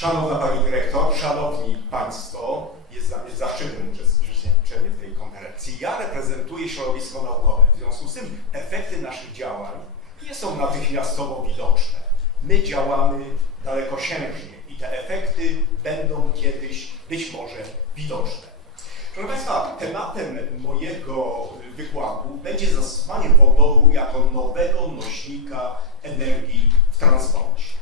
Szanowna Pani Dyrektor, Szanowni Państwo, jest, za, jest zaszczytem w tej konferencji. Ja reprezentuję środowisko naukowe. W związku z tym efekty naszych działań nie są natychmiastowo widoczne. My działamy dalekosiężnie i te efekty będą kiedyś być może widoczne. Proszę Państwa, tematem mojego wykładu będzie zastosowanie wodoru jako nowego nośnika energii w transporcie.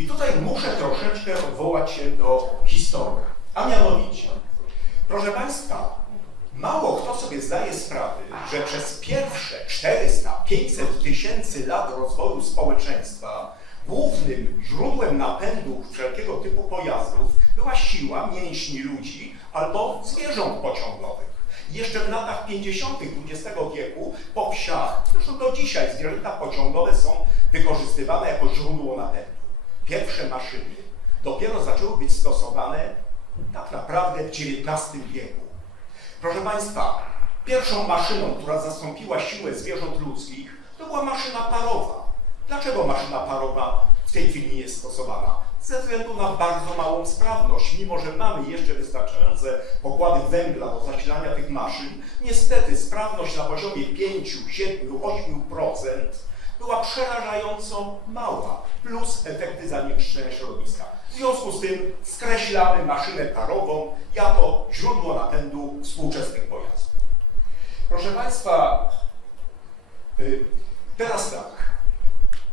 I tutaj muszę troszeczkę odwołać się do historii, a mianowicie, proszę Państwa, mało kto sobie zdaje sprawę, że przez pierwsze 400-500 tysięcy lat rozwoju społeczeństwa głównym źródłem napędu wszelkiego typu pojazdów była siła mięśni ludzi albo zwierząt pociągowych. Jeszcze w latach 50. XX wieku po wsiach, zresztą do dzisiaj zwierzęta pociągowe są wykorzystywane jako źródło napędu. Pierwsze maszyny dopiero zaczęły być stosowane tak naprawdę w XIX wieku. Proszę Państwa, pierwszą maszyną, która zastąpiła siłę zwierząt ludzkich, to była maszyna parowa. Dlaczego maszyna parowa w tej chwili nie jest stosowana? Ze względu na bardzo małą sprawność. Mimo, że mamy jeszcze wystarczające pokłady węgla do zasilania tych maszyn, niestety sprawność na poziomie 5, 7, 8% była przerażająco mała, plus efekty zanieczyszczenia środowiska. W związku z tym skreślamy maszynę parową jako źródło napędu współczesnych pojazdów. Proszę Państwa, y, teraz tak.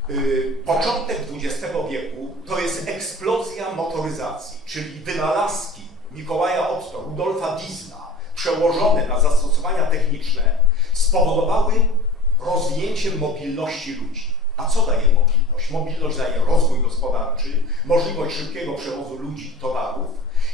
Y, Początek XX wieku to jest eksplozja motoryzacji, czyli wynalazki Mikołaja Otto, Rudolfa Diesla, przełożone na zastosowania techniczne, spowodowały rozwinięcie mobilności ludzi. A co daje mobilność? Mobilność daje rozwój gospodarczy, możliwość szybkiego przewozu ludzi towarów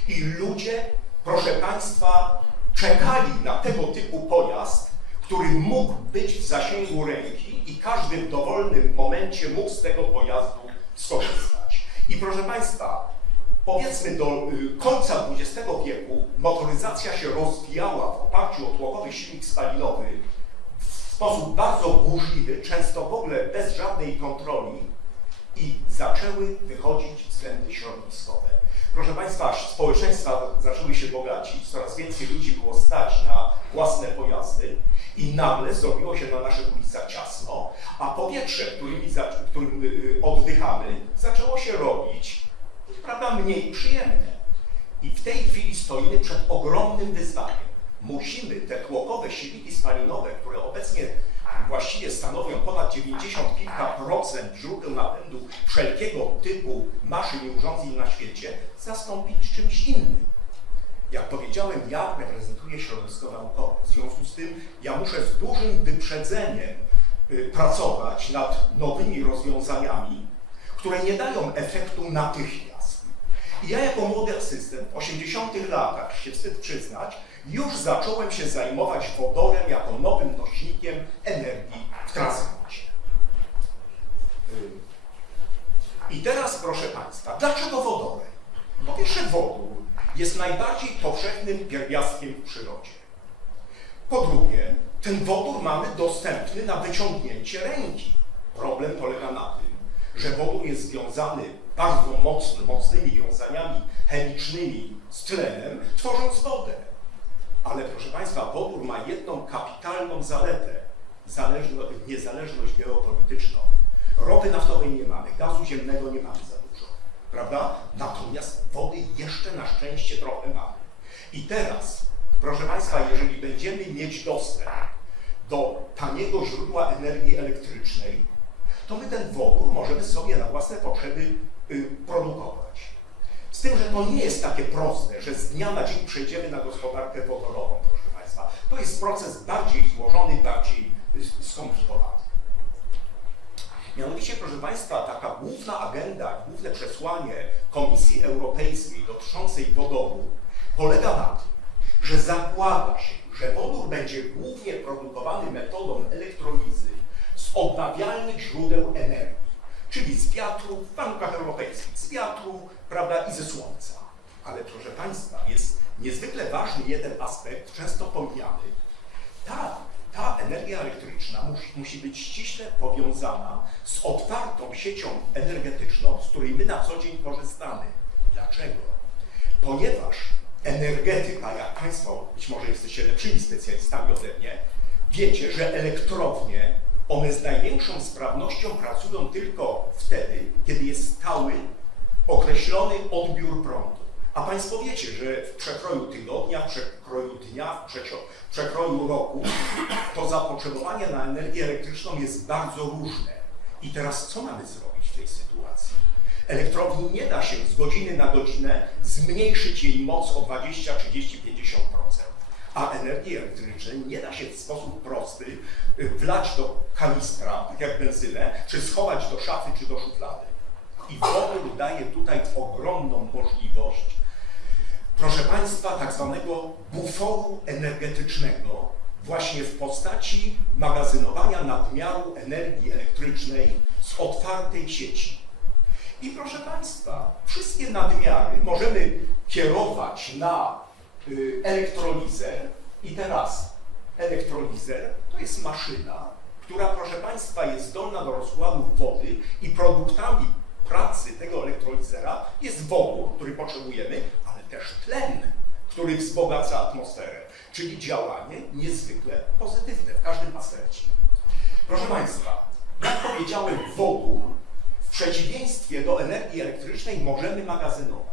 i ludzie, proszę Państwa, czekali na tego typu pojazd, który mógł być w zasięgu ręki i każdy w dowolnym momencie mógł z tego pojazdu skorzystać. I proszę Państwa, powiedzmy do y, końca XX wieku motoryzacja się rozwijała w oparciu o tłokowy silnik spalinowy sposób bardzo burzliwy, często w ogóle bez żadnej kontroli i zaczęły wychodzić względy środowiskowe. Proszę Państwa, społeczeństwa zaczęły się bogacić, coraz więcej ludzi było stać na własne pojazdy i nagle zrobiło się na naszych ulicach ciasno, a powietrze, którym, którym y, oddychamy, zaczęło się robić, prawda, mniej przyjemne. I w tej chwili stoimy przed ogromnym wyzwaniem. Musimy te tłokowe silniki spalinowe, które obecnie właściwie stanowią ponad 90 kilka procent źródeł napędu wszelkiego typu maszyn i urządzeń na świecie, zastąpić czymś innym. Jak powiedziałem, ja reprezentuję środowisko naukowe. W związku z tym ja muszę z dużym wyprzedzeniem y, pracować nad nowymi rozwiązaniami, które nie dają efektu natychmiast. I ja jako młody asystent w 80 latach, się wstyd przyznać, już zacząłem się zajmować wodorem jako nowym nośnikiem energii w transporcie. I teraz proszę Państwa, dlaczego wodorem? Po pierwsze wodór jest najbardziej powszechnym pierwiastkiem w przyrodzie. Po drugie, ten wodór mamy dostępny na wyciągnięcie ręki. Problem polega na tym, że wodór jest związany bardzo mocno, mocnymi wiązaniami chemicznymi z tlenem, tworząc wodę. Ale proszę Państwa, wodór ma jedną kapitalną zaletę, zależno, niezależność geopolityczną. Ropy naftowej nie mamy, gazu ziemnego nie mamy za dużo, prawda? Natomiast wody jeszcze na szczęście trochę mamy. I teraz, proszę Państwa, jeżeli będziemy mieć dostęp do taniego źródła energii elektrycznej, to my ten wodór możemy sobie na własne potrzeby y, produkować. Z tym, że to nie jest takie proste, że z dnia na dzień przejdziemy na gospodarkę wodorową, proszę Państwa. To jest proces bardziej złożony, bardziej y, skomplikowany. Mianowicie, proszę Państwa, taka główna agenda, główne przesłanie Komisji Europejskiej dotyczącej wodoru polega na tym, że zakłada się, że wodór będzie głównie produkowany metodą elektrolizy z odnawialnych źródeł energii, czyli z wiatru w warunkach europejskich, z wiatru, prawda, i ze słońca. Ale proszę Państwa, jest niezwykle ważny jeden aspekt, często pomijany. Ta, ta energia elektryczna musi, musi być ściśle powiązana z otwartą siecią energetyczną, z której my na co dzień korzystamy. Dlaczego? Ponieważ energetyka, jak Państwo być może jesteście lepszymi specjalistami ode mnie, wiecie, że elektrownie, one z największą sprawnością pracują tylko wtedy, kiedy jest stały, określony odbiór prądu. A Państwo wiecie, że w przekroju tygodnia, w przekroju dnia, w przekroju roku to zapotrzebowanie na energię elektryczną jest bardzo różne. I teraz co mamy zrobić w tej sytuacji? Elektrowni nie da się z godziny na godzinę zmniejszyć jej moc o 20, 30, 50%. A energii elektrycznej nie da się w sposób prosty y, wlać do kanistra, tak jak benzynę, czy schować do szafy, czy do szuflady. I wodór daje tutaj ogromną możliwość, proszę Państwa, tak zwanego buforu energetycznego, właśnie w postaci magazynowania nadmiaru energii elektrycznej z otwartej sieci. I proszę Państwa, wszystkie nadmiary możemy kierować na elektrolizer i teraz elektrolizer to jest maszyna, która proszę Państwa jest zdolna do rozkładu wody i produktami pracy tego elektrolizera jest wodór, który potrzebujemy, ale też tlen, który wzbogaca atmosferę, czyli działanie niezwykle pozytywne w każdym aspekcie. Proszę Państwa, jak powiedziałem, wodór w przeciwieństwie do energii elektrycznej możemy magazynować.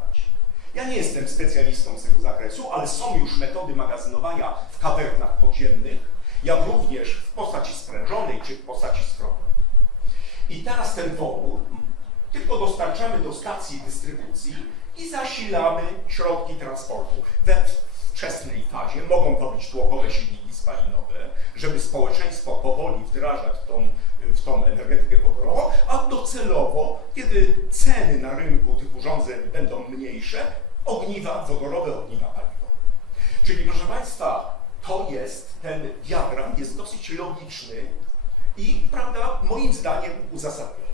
Ja nie jestem specjalistą z tego zakresu, ale są już metody magazynowania w kawernach podziemnych, jak również w postaci sprężonej czy w postaci skropu. I teraz ten wodór tylko dostarczamy do stacji dystrybucji i zasilamy środki transportu. We wczesnej fazie mogą to być tłokowe silniki spalinowe, żeby społeczeństwo powoli wdrażać tą, w tą energetykę wodorową, a docelowo, kiedy ceny na rynku tych urządzeń będą mniejsze, ogniwa wodorowe, ogniwa paliwowe. Czyli proszę Państwa, to jest, ten diagram jest dosyć logiczny i, prawda, moim zdaniem uzasadniony.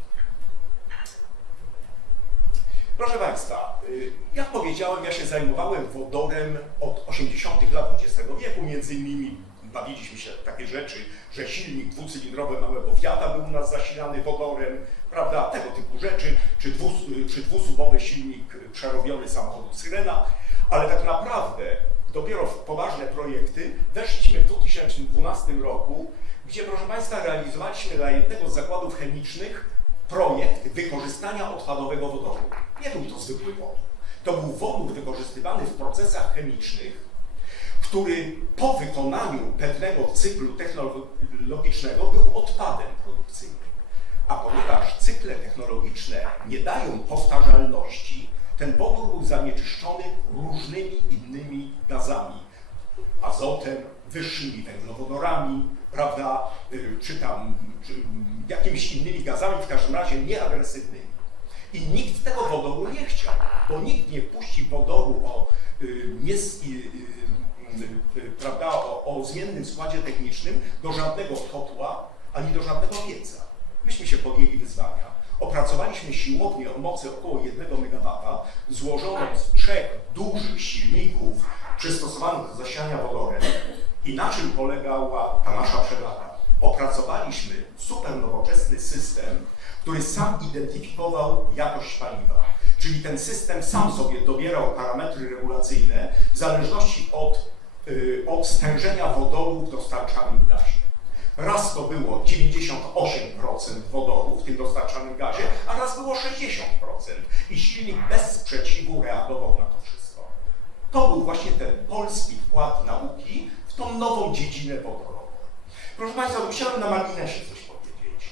Proszę Państwa, y, jak powiedziałem, ja się zajmowałem wodorem od 80. lat XX wieku, między innymi bawiliśmy się takie rzeczy, że silnik dwucylindrowy małego Fiata był u nas zasilany wodorem, prawda, tego typu rzeczy, czy, dwus, y, czy silnik przerobiony samochodu Syrena, ale tak naprawdę dopiero w poważne projekty weszliśmy w 2012 roku, gdzie, proszę Państwa, realizowaliśmy dla jednego z zakładów chemicznych projekt wykorzystania odpadowego wodoru. Nie był to zwykły wodór. To był wodór wykorzystywany w procesach chemicznych, który po wykonaniu pewnego cyklu technologicznego był odpadem produkcyjnym. A ponieważ cykle technologiczne nie dają powtarzalności, ten wodór był zanieczyszczony różnymi innymi gazami. Azotem, wyższymi węglowodorami, prawda, y, czy tam czy jakimiś innymi gazami, w każdym razie nieagresywnymi. I nikt tego wodoru nie chciał, bo nikt nie puści wodoru o, y, nie, y, y, y, prawda, o, o zmiennym składzie technicznym do żadnego kotła ani do żadnego pieca. Myśmy się podjęli wyzwania. Opracowaliśmy siłownię o mocy około 1 MW, złożoną z trzech dużych silników przystosowanych do zasiania wodorem. I na czym polegała ta nasza przewaga? Opracowaliśmy super nowoczesny system, który sam identyfikował jakość paliwa. Czyli ten system sam sobie dobierał parametry regulacyjne w zależności od, od stężenia wodoru w dostarczanym gazie. Raz to było 98% wodoru w tym dostarczanym gazie, a raz było 60%. I silnik bez sprzeciwu reagował na to wszystko. To był właśnie ten polski wkład nauki w tą nową dziedzinę wodorową. Proszę Państwa, chciałem na marginesie coś powiedzieć.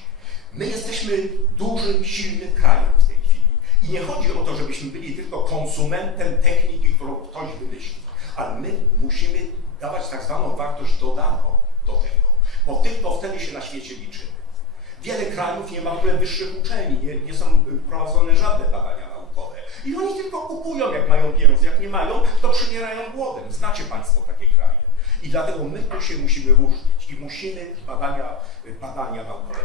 My jesteśmy dużym, silnym krajem w tej chwili. I nie chodzi o to, żebyśmy byli tylko konsumentem techniki, którą ktoś wymyślił, ale my musimy dawać tak zwaną wartość dodaną do tego, bo tylko wtedy się na świecie liczymy. Wiele krajów nie ma w ogóle wyższych uczelni, nie, nie są y, prowadzone żadne badania naukowe. I oni tylko kupują, jak mają pieniądze, jak nie mają, to przymierają głodem. Znacie Państwo takie kraje. I dlatego my tu się musimy różnić i musimy badania, y, badania naukowe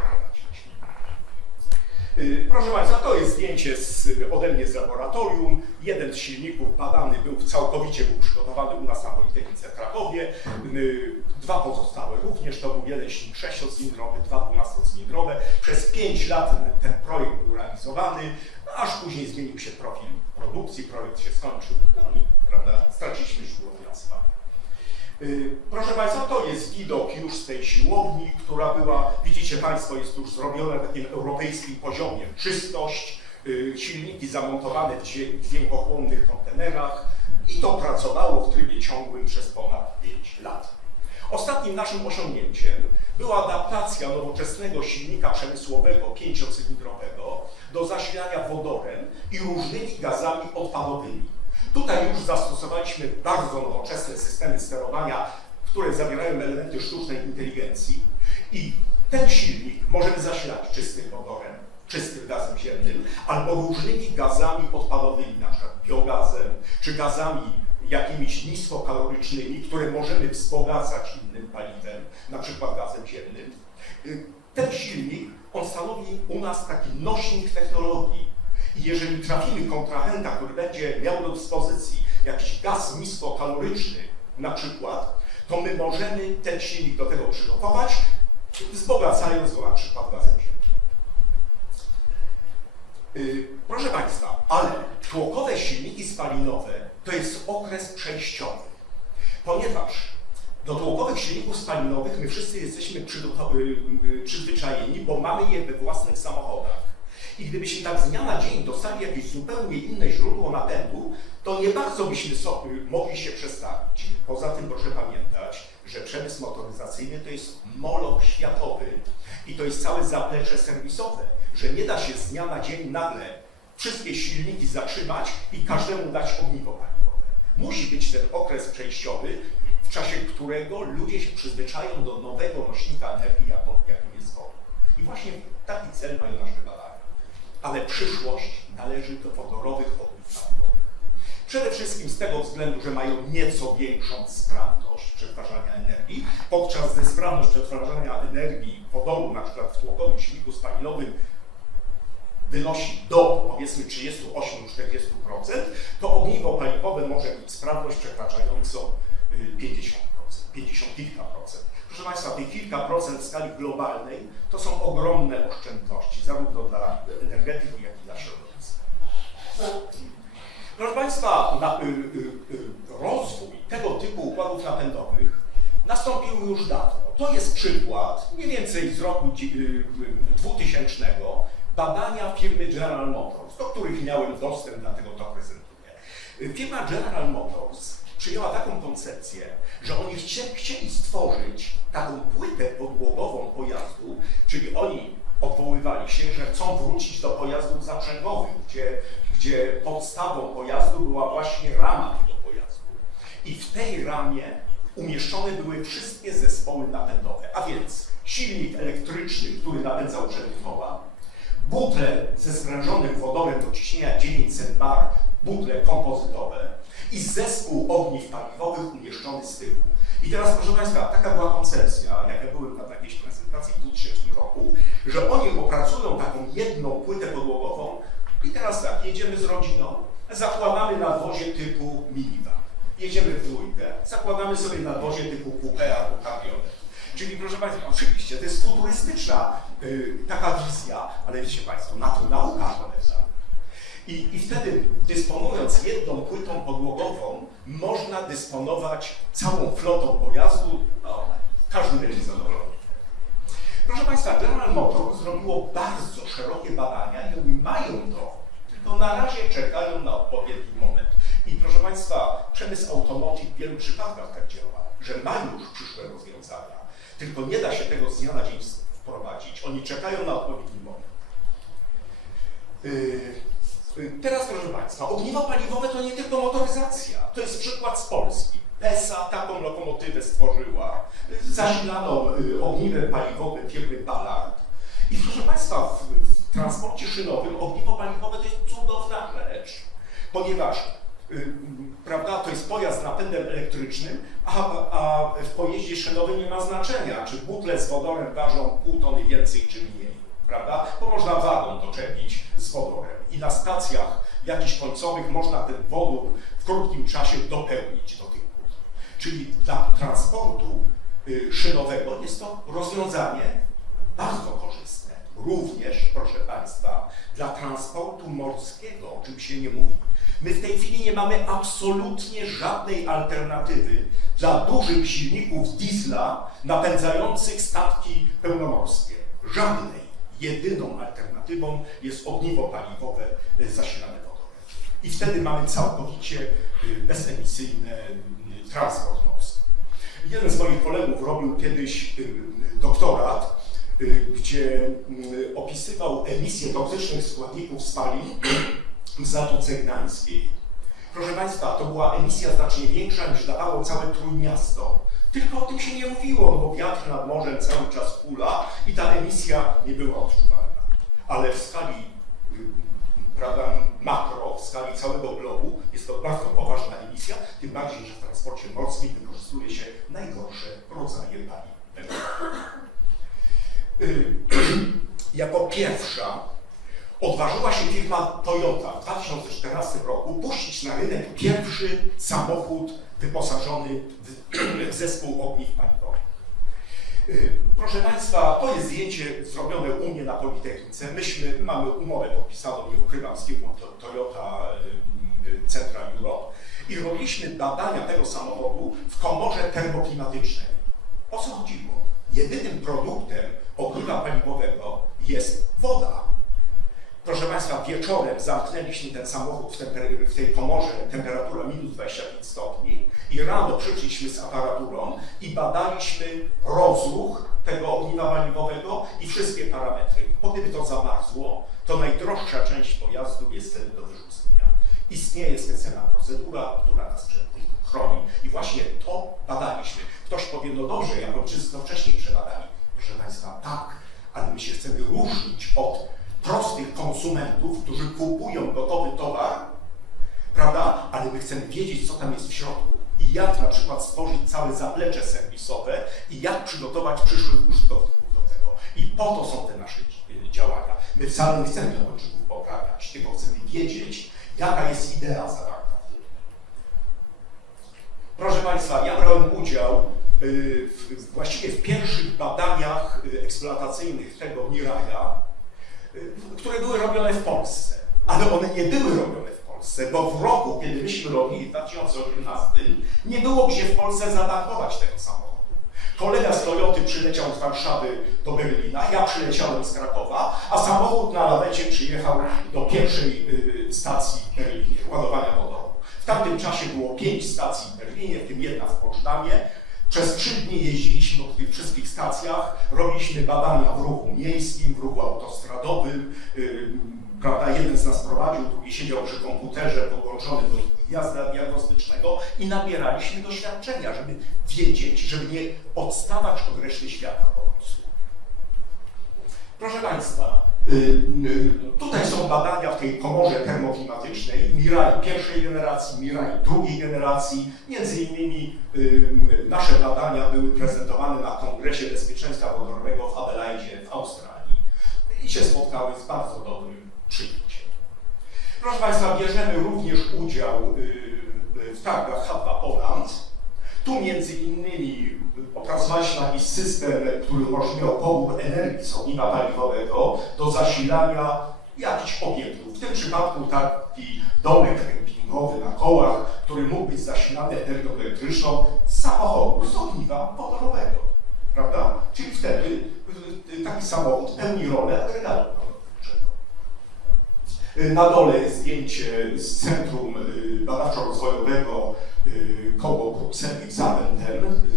Proszę Państwa, to jest zdjęcie z, ode mnie z laboratorium. Jeden z silników badany był całkowicie był przygotowany u nas na Politechnice w Krakowie. Y, Dwa pozostałe również, to był jeden silnik 6-cylindrowy, dwa 12-cylindrowe. Przez 5 lat ten projekt był realizowany, aż później zmienił się profil produkcji, projekt się skończył, no i prawda, straciliśmy źródło finansowania. Y, Proszę Państwa, to jest widok już z tej siłowni, która była, widzicie Państwo, jest już zrobiona na takim europejskim poziomie. Czystość, y, silniki zamontowane w dźwiękochłonnych kontenerach i to pracowało w trybie ciągłym przez ponad 5 lat. Ostatnim naszym osiągnięciem była adaptacja nowoczesnego silnika przemysłowego pięciocylindrowego do zasilania wodorem i różnymi gazami odpadowymi. Tutaj już zastosowaliśmy bardzo nowoczesne systemy sterowania, które zawierają elementy sztucznej inteligencji i ten silnik możemy zasilać czystym wodorem, czystym gazem ziemnym albo różnymi gazami odpadowymi, na przykład biogazem czy gazami jakimiś niskokalorycznymi, które możemy wzbogacać innym paliwem, na przykład gazem ziemnym. Y, Ten silnik, on stanowi u nas taki nośnik technologii. I jeżeli trafimy kontrahenta, który będzie miał do dyspozycji jakiś gaz niskokaloryczny, na przykład, to my możemy ten silnik do tego przygotować, wzbogacając go na przykład gazem ziemnym. Y, Proszę Państwa, ale tłokowe silniki spalinowe to jest okres przejściowy, ponieważ do tłokowych silników spalinowych my wszyscy jesteśmy y, y, przyzwyczajeni, bo mamy je we własnych samochodach. I gdybyśmy tak z dnia na dzień dostali jakieś zupełnie inne źródło napędu, to nie bardzo byśmy sobie mogli się przestawić. Poza tym proszę pamiętać, że przemysł motoryzacyjny to jest moloch światowy i to jest całe zaplecze serwisowe, że nie da się z dnia na dzień nagle wszystkie silniki zatrzymać i każdemu dać ogniwo paliwowe. Musi być ten okres przejściowy, w czasie którego ludzie się przyzwyczają do nowego nośnika energii, jakim jest wodór. I właśnie taki cel mają nasze badania. Ale przyszłość należy do wodorowych ogniw paliwowych. Przede wszystkim z tego względu, że mają nieco większą sprawność przetwarzania energii, podczas gdy sprawność przetwarzania energii wodoru, na przykład w tłokowym silniku spalinowym, wynosi do powiedzmy 38-40%, to ogniwo paliwowe może mieć sprawność przekraczającą y, 50%, 50 kilka procent. Proszę Państwa, tych kilka procent w skali globalnej to są ogromne oszczędności, zarówno dla energetyki, jak i dla środowiska. Proszę Państwa, na, y, y, y, rozwój tego typu układów napędowych nastąpił już dawno. To jest przykład mniej więcej z roku dzi- y, 2000 badania firmy General Motors, do których miałem dostęp, dlatego to prezentuję. Firma General Motors przyjęła taką koncepcję, że oni chcie, chcieli stworzyć taką płytę podłogową pojazdu, czyli oni odwoływali się, że chcą wrócić do pojazdów zaprzęgowych, gdzie, gdzie podstawą pojazdu była właśnie rama tego pojazdu. I w tej ramie umieszczone były wszystkie zespoły napędowe, a więc silnik elektryczny, który napędzał przednie butle ze sprężonym wodorem do ciśnienia 900 bar, butle kompozytowe i zespół ogniw paliwowych umieszczony z tyłu. I teraz, proszę Państwa, taka była koncepcja, jak ja byłem na jakiejś prezentacji w 2000 roku, że oni opracują taką jedną płytę podłogową i teraz tak, jedziemy z rodziną, zakładamy nadwozie typu minivan. Jedziemy w dwójkę, zakładamy sobie nadwozie typu coupé albo cabriolet. Czyli proszę Państwa, oczywiście to jest futurystyczna y, taka wizja, ale wiecie Państwo, na to nauka polega. I, I wtedy dysponując jedną płytą podłogową, można dysponować całą flotą pojazdu, no, każdy będzie zadowolony. Proszę Państwa, General Motors zrobiło bardzo szerokie badania i oni mają to, tylko na razie czekają na odpowiedni moment. I proszę Państwa, przemysł automotive w wielu przypadkach tak działa, że ma już przyszłe rozwiązania, tylko nie da się tego z dnia na dzień wprowadzić. Oni czekają na odpowiedni moment. Yy, Teraz proszę Państwa, ogniwa paliwowe to nie tylko motoryzacja, to jest przykład z Polski. PESA taką lokomotywę stworzyła, yy, zasilano yy, ogniwem paliwowym firmy Ballard. I proszę Państwa, w, w transporcie szynowym ogniwo paliwowe to jest cudowna rzecz, ponieważ prawda, to jest pojazd z napędem elektrycznym, a, a w pojeździe szynowym nie ma znaczenia, czy butle z wodorem ważą pół tony więcej czy mniej, prawda? Bo można wagon doczepić z wodorem i na stacjach jakichś końcowych można ten wodór w krótkim czasie dopełnić do tych butli. Czyli dla transportu y, szynowego jest to rozwiązanie bardzo korzystne. Również, proszę Państwa, dla transportu morskiego, o czym się nie mówi. My w tej chwili nie mamy absolutnie żadnej alternatywy dla dużych silników diesla napędzających statki pełnomorskie. Żadnej. Jedyną alternatywą jest ogniwo paliwowe y, zasilane wodorem. I wtedy mamy całkowicie y, bezemisyjny transport morski. Jeden z moich kolegów robił kiedyś y, doktorat, gdzie opisywał emisję toksycznych składników spalin w Zatoce Gdańskiej. Proszę Państwa, to była emisja znacznie większa niż dawało całe Trójmiasto. Tylko o tym się nie mówiło, bo wiatr nad morzem cały czas kula i ta emisja nie była odczuwalna. Ale w skali y, prawda, makro, w skali całego globu jest to bardzo poważna emisja, tym bardziej, że w transporcie morskim wykorzystuje się najgorsze rodzaje paliw. Y, Jako pierwsza odważyła się firma Toyota w 2014 roku puścić na rynek pierwszy samochód wyposażony w, zespół ogniw paliwowych. Y, Proszę Państwa, to jest zdjęcie zrobione u mnie na Politechnice. Myśmy mamy umowę podpisaną, nie ukrywam, z firmą To- Toyota y, y, Central Europe i robiliśmy badania tego samochodu w komorze termoklimatycznej. O co chodziło? Jedynym produktem ogniwa paliwowego jest woda. Proszę Państwa, wieczorem zamknęliśmy ten samochód w, w tej komorze, temperatura minus 25 stopni i rano przyszliśmy z aparaturą i badaliśmy rozruch tego ogniwa paliwowego i wszystkie parametry. Bo gdyby to zamarzło, to najdroższa część pojazdu jest wtedy do wyrzucenia. Istnieje specjalna procedura, która nas przed tym chroni. I właśnie to badaliśmy. Ktoś powie, no dobrze, Japończycy to wcześniej przebadali. Proszę Państwa, tak, ale my się chcemy różnić od prostych konsumentów, którzy kupują gotowy towar, prawda? Ale my chcemy wiedzieć, co tam jest w środku i jak na przykład stworzyć całe zaplecze serwisowe i jak przygotować przyszłych użytkowników do tego. I po to są te nasze działania. My wcale nie chcemy Japończyków poprawiać, tylko chcemy wiedzieć, jaka jest idea zawarta. Proszę Państwa, ja brałem udział y, w, właściwie w pierwszych badaniach y, eksploatacyjnych tego Miraja, które były robione w Polsce. Ale one nie były robione w Polsce, bo w roku, kiedy myśmy robili, w 2018, nie było gdzie w Polsce zatankować tego samochodu. Kolega z Toyoty przyleciał z Warszawy do Berlina, ja przyleciałem z Krakowa, a samochód na lawecie przyjechał do pierwszej y, stacji w Berlinie, ładowania wodoru. W tamtym czasie było pięć stacji w Berlinie, w tym jedna w Poczdamie. Przez trzy dni jeździliśmy po tych wszystkich stacjach, robiliśmy badania w ruchu miejskim, w ruchu autostradowym. Yy, prawda, jeden z nas prowadził, drugi siedział przy komputerze podłączony do gniazda diagnostycznego i nabieraliśmy doświadczenia, żeby wiedzieć, żeby nie odstawać od reszty świata po prostu. Proszę Państwa, y, y, tutaj są badania w tej komorze termoklimatycznej Mirai pierwszej generacji, Mirai drugiej generacji. Między innymi y, nasze badania były prezentowane na Kongresie Bezpieczeństwa Wodorowego w Adelaide w Australii i się spotkały z bardzo dobrym przyjęciem. Proszę Państwa, bierzemy również udział w targach H2 Poland. Tu między innymi opracowaliśmy jakiś system, który umożliwiał pobór energii z ogniwa paliwowego do zasilania jakichś obiektów. W tym przypadku taki domek kempingowy na kołach, który mógł być zasilany energią elektryczną z samochodu, z ogniwa wodorowego. Prawda? Czyli wtedy taki samochód pełni rolę agregatu Na dole jest zdjęcie z Centrum y, Badawczo-Rozwojowego y, koło Brukseli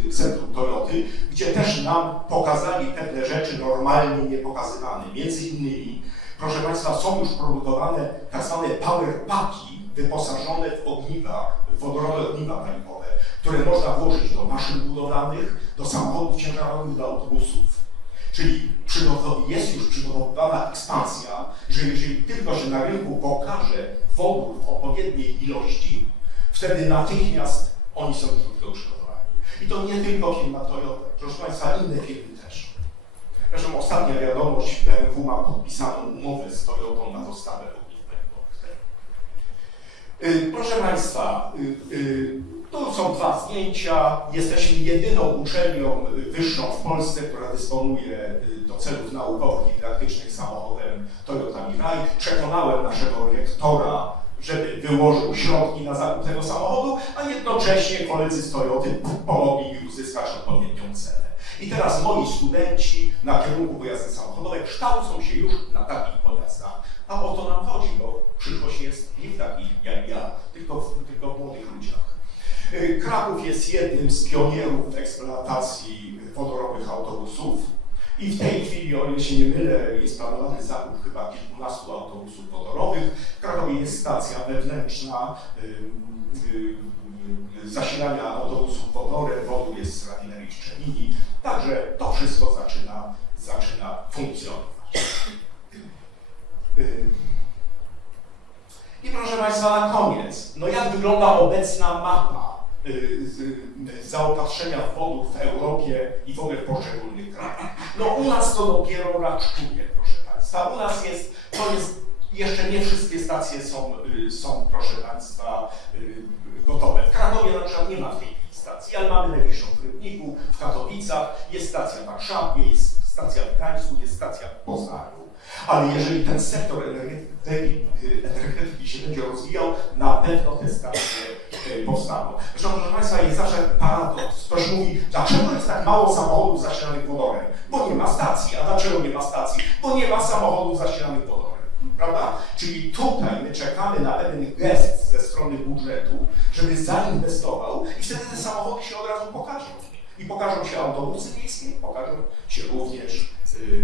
y, Centrum Toyoty, gdzie też nam pokazali pewne rzeczy normalnie niepokazywane. Między innymi, proszę Państwa, są już produkowane tak zwane power wyposażone w ogniwa, w wodorowe ogniwa paliwowe, które można włożyć do maszyn budowlanych, do samochodów ciężarowych, do autobusów. Czyli jest już przygotowywana ekspansja, że jeżeli tylko się na rynku pokaże wodór w odpowiedniej ilości, wtedy natychmiast oni są już do tego przygotowani. I to nie tylko firma Toyota, proszę Państwa, inne firmy też. Zresztą ostatnia wiadomość, BMW ma podpisaną umowę z Toyotą na dostawę paliwowych. Y, Proszę Państwa, y, y, są dwa zdjęcia. Jesteśmy jedyną uczelnią wyższą w Polsce, która dysponuje y, do celów naukowych i dydaktycznych samochodem Toyota Mirai. Przekonałem naszego rektora, żeby wyłożył środki na zakup tego samochodu, a jednocześnie koledzy z Toyoty pomogli mi uzyskać odpowiednią cenę. I teraz moi studenci na kierunku pojazdy samochodowe kształcą się już na takich pojazdach. A o to nam chodzi, bo przyszłość jest nie w takich jak ja, tylko w, tylko w młodych ludziach. Y, Kraków jest jednym z pionierów eksploatacji wodorowych autobusów i w tej chwili, o ile się nie mylę, jest planowany zakup chyba kilkunastu autobusów wodorowych. W Krakowie jest stacja wewnętrzna y, y, zasilania autobusów wodorem, wodór jest z rafinerii Szczelini, także to wszystko zaczyna, zaczyna funkcjonować. I proszę Państwa, na koniec, no jak wygląda obecna mapa zaopatrzenia w wodór w Europie i w ogóle w poszczególnych krajach? No u nas to dopiero raczkuje, proszę Państwa. U nas jest, to jest, jeszcze nie wszystkie stacje są, y, są proszę Państwa, y, gotowe. W Krakowie na przykład nie ma tej stacji, ale mamy najbliższą w Rybniku, w Katowicach, jest stacja w Warszawie, jest stacja w Gdańsku, jest stacja w Poznaniu. Ale jeżeli ten sektor energetyki, y, energetyki się będzie rozwijał, na pewno te stacje y, Szanowni Państwo, jest zawsze paradoks. Ktoś mówi, dlaczego jest tak mało samochodów zasilanych wodorem? Bo nie ma stacji. A dlaczego nie ma stacji? Bo nie ma samochodów zasilanych wodorem. Prawda? Czyli tutaj my czekamy na pewien gest ze strony budżetu, żeby zainwestował i wtedy te samochody się od razu pokażą. I pokażą się autobusy miejskie, pokażą się również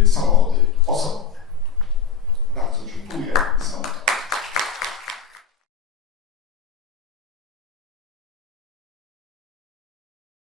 y, samochody osobowe. Bardzo dziękuję. Stąd.